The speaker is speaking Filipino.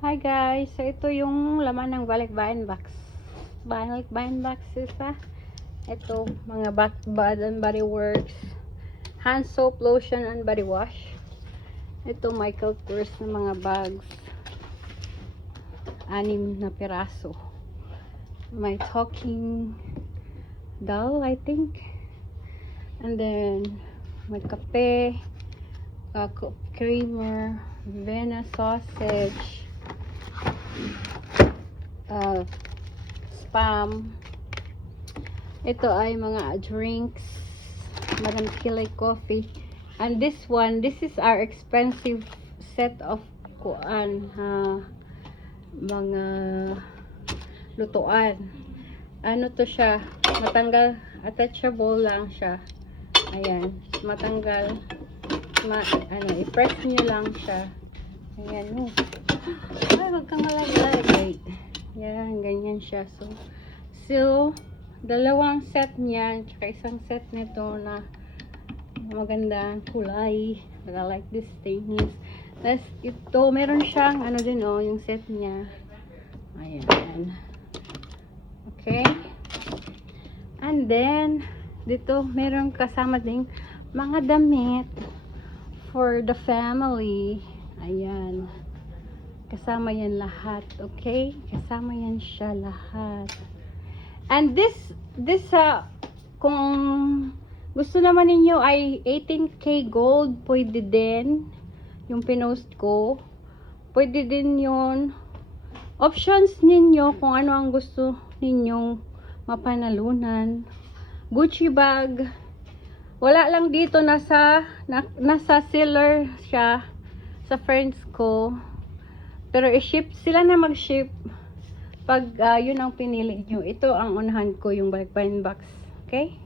Hi guys! So ito yung laman ng balikbayan box. Balikbayan box isa. Ito, mga Bath and Body Works hand soap, lotion, and body wash. Ito, Michael Kors na mga bags. 6 na piraso. May talking doll, I think. And then, may kape, creamer, Vienna sausage, spam. Ito ay mga drinks, Madam Kilay coffee. And this is our expensive set of mga lutuan. Ano to siya? Matanggal, attachable lang siya. Ayan, matanggal. I-press nyo lang siya. Ayan, ay, wag kang malagay. Yan, ganyan siya. So, dalawang set niyan, tsaka isang set nito na magandang kulay. I like this thing. Tapos, ito, meron siyang, ano din, yung set niya. Ayan. Okay. And then, dito, meron kasama ding mga damit for the family. Ayan. Kasama yan lahat. Okay? Kasama yan siya lahat. And this kung gusto naman ninyo ay 18K gold, pwede din. Yung pinost ko. Pwede din yun. Options ninyo kung ano ang gusto ninyong mapanalunan. Gucci bag. Wala lang dito, nasa seller siya sa friends ko. Pero i-ship, sila na mag-ship pag yun ang pinili nyo. Ito ang unahan ko, yung balikbayan box. Okay?